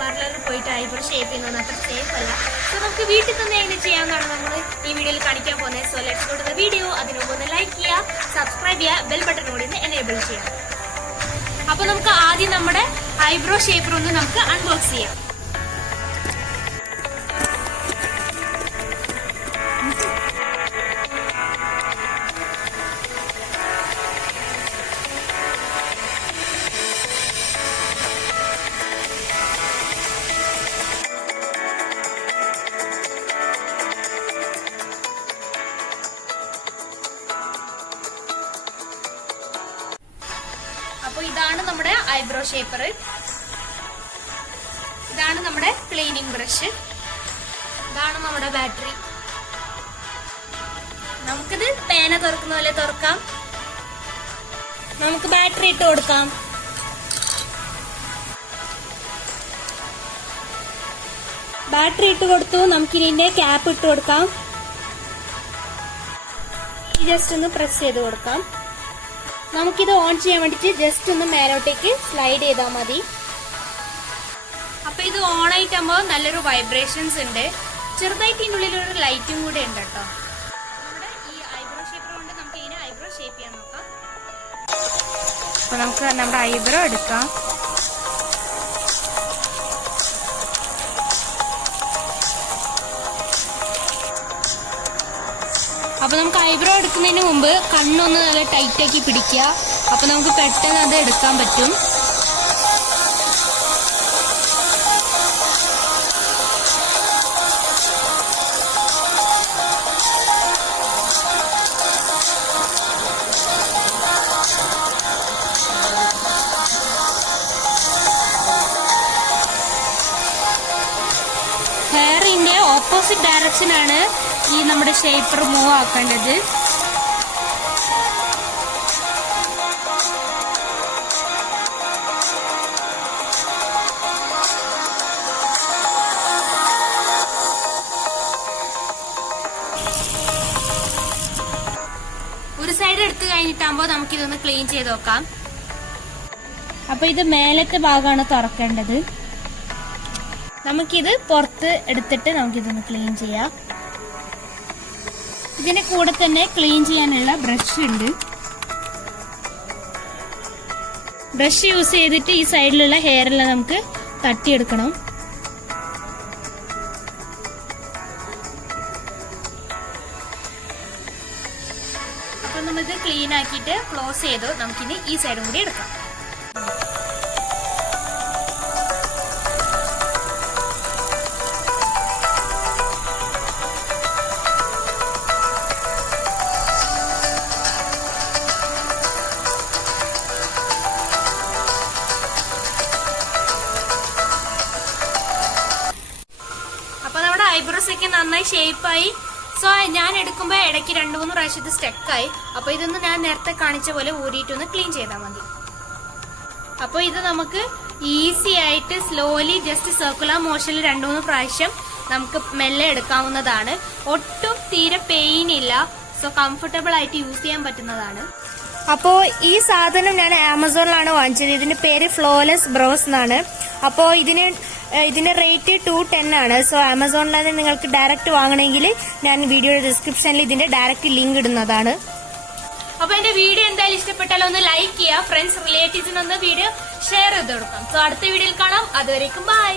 പാർലറിൽ പോയിട്ട് eyebrow shape ചെയ്യുന്നത് അത്ര സേഫ് അല്ല. സോ നമുക്ക് വീട്ടിൽ തന്നെ എങ്ങനെ ചെയ്യാമെന്നാണ് നമ്മൾ ഈ വീഡിയോയിൽ കാണിക്കാൻ പോകുന്നത്. So let's go to the video. അതിനു മുമ്പ് ഒന്ന് ലൈക്ക് ചെയ്യുക, സബ്സ്ക്രൈബ് ചെയ്യുക, ബെൽ ബട്ടൺ കൂടി ഒന്ന് എനേബിൾ ചെയ്യാം. അപ്പൊ നമുക്ക് ആദ്യം നമ്മുടെ ഐബ്രോ ഷേപ്പർ ഒന്ന് നമുക്ക് അൺബോക്സ് ചെയ്യാം. അപ്പോൾ ഇതാണ് നമ്മുടെ ഐബ്രോ ഷേപ്പർ, ഇതാണ് നമ്മുടെ ക്ലീനിങ് ബ്രഷ്, ഇതാണ് നമ്മുടെ ബാറ്ററി. നമുക്കിത് പേന തുറക്കുന്ന പോലെ തുറക്കാം. നമുക്ക് ബാറ്ററി ഇട്ട് കൊടുക്കാം. ബാറ്ററി ഇട്ട് കൊടുത്തു. നമുക്കിനി ഇതിന്റെ ക്യാപ്പ് ഇട്ട് കൊടുക്കാം. ജസ്റ്റ് ഒന്ന് പ്രസ് ചെയ്ത് കൊടുക്കാം. നമുക്കിത് ഓൺ ചെയ്യാൻ വേണ്ടിട്ട് ജസ്റ്റ് ഒന്ന് മേലോട്ടേക്ക് സ്ലൈഡ് ചെയ്താൽ മതി. അപ്പൊ ഇത് ഓൺ ആയിട്ടാകുമ്പോൾ നല്ലൊരു വൈബ്രേഷൻസ് ഉണ്ട്. ചെറുതായിട്ട് ഇതിനുള്ളിൽ ഒരു ലൈറ്റും കൂടെ ഉണ്ട് കേട്ടോ. നമ്മുടെ ഈ ഐബ്രോ ഷേപ്പർ കൊണ്ട് നമുക്ക് ഇതിനെ ഐബ്രോ ഷേപ്പ് ചെയ്യാൻ നോക്കാം. അപ്പൊ നമുക്ക് നമ്മുടെ ഐബ്രോ എടുക്കാം. അപ്പൊ നമുക്ക് ഐബ്രോ എടുക്കുന്നതിന് മുമ്പ് കണ്ണൊന്ന് നല്ല ടൈറ്റ് ആക്കി പിടിക്കുക. അപ്പൊ നമുക്ക് പെട്ടെന്ന് അത് എടുക്കാൻ പറ്റും. ഹെയറിന്റെ ഓപ്പോസിറ്റ് ഡയറക്ഷനാണ് ഈ നമ്മുടെ ഷേപ്പർ മൂവ് ആക്കേണ്ടത്. ഒരു സൈഡ് എടുത്തു കഴിഞ്ഞിട്ടാകുമ്പോൾ നമുക്കിതൊന്ന് ക്ലീൻ ചെയ്ത് നോക്കാം. അപ്പൊ ഇത് മേലത്തെ ഭാഗമാണ് തുറക്കേണ്ടത്. നമുക്കിത് പുറത്ത് എടുത്തിട്ട് നമുക്കിതൊന്ന് ക്ലീൻ ചെയ്യാം. ഇതിന്റെ കൂടെ തന്നെ ക്ലീൻ ചെയ്യാനുള്ള ബ്രഷ് ഉണ്ട്. ബ്രഷ് യൂസ് ചെയ്തിട്ട് ഈ സൈഡിലുള്ള ഹെയറെല്ലാം നമുക്ക് തട്ടിയെടുക്കണം. അപ്പൊ നമ്മളിത് ക്ലീൻ ആക്കിയിട്ട് ക്ലോസ് ചെയ്തു. നമുക്കിനി ഈ സൈഡും കൂടി എടുക്കാം. ഐബ്രോസ് ഒക്കെ നന്നായി ഷേപ്പായി. സോ ഞാൻ എടുക്കുമ്പോൾ ഇടയ്ക്ക് 2-3 പ്രാവശ്യം ഇത് സ്റ്റക്കായി. അപ്പൊ ഇതൊന്ന് ഞാൻ നേരത്തെ കാണിച്ച പോലെ ഊരിയിട്ടൊന്ന് ക്ലീൻ ചെയ്താൽ മതി. അപ്പൊ ഇത് നമുക്ക് ഈസി ആയിട്ട് സ്ലോലി ജസ്റ്റ് സർക്കുലർ മോഷനിൽ 2-3 പ്രാവശ്യം നമുക്ക് മെല്ലെ എടുക്കാവുന്നതാണ്. ഒട്ടും തീരെ പെയിൻ ഇല്ല. സോ കംഫർട്ടബിൾ ആയിട്ട് യൂസ് ചെയ്യാൻ പറ്റുന്നതാണ്. അപ്പോ ഈ സാധനം ഞാൻ ആമസോണിലാണ് വാങ്ങിച്ചത്. ഇതിന്റെ പേര് ഫ്ലോലെസ് ബ്രോസ് എന്നാണ്. അപ്പോ ഇതിന്റെ റേറ്റ് 210 ആണ്. സോ ആമസോണിലാണ് നിങ്ങൾക്ക് ഡയറക്റ്റ് വാങ്ങണമെങ്കിൽ ഞാൻ വീഡിയോയുടെ ഡിസ്ക്രിപ്ഷനിൽ ഇതിന്റെ ഡയറക്റ്റ് ലിങ്ക് ഇടുന്നതാണ്. അപ്പൊ എന്റെ വീഡിയോ എന്തായാലും ഇഷ്ടപ്പെട്ടാലോ ഒന്ന് ലൈക്ക് ചെയ്യുക. ഫ്രണ്ട്സ് റിലേറ്റീവ്സിനൊന്ന് വീഡിയോ ഷെയർ ചെയ്ത് കൊടുക്കാം. സോ അടുത്ത വീഡിയോയിൽ കാണാം. അതുവരേക്കും ബൈ.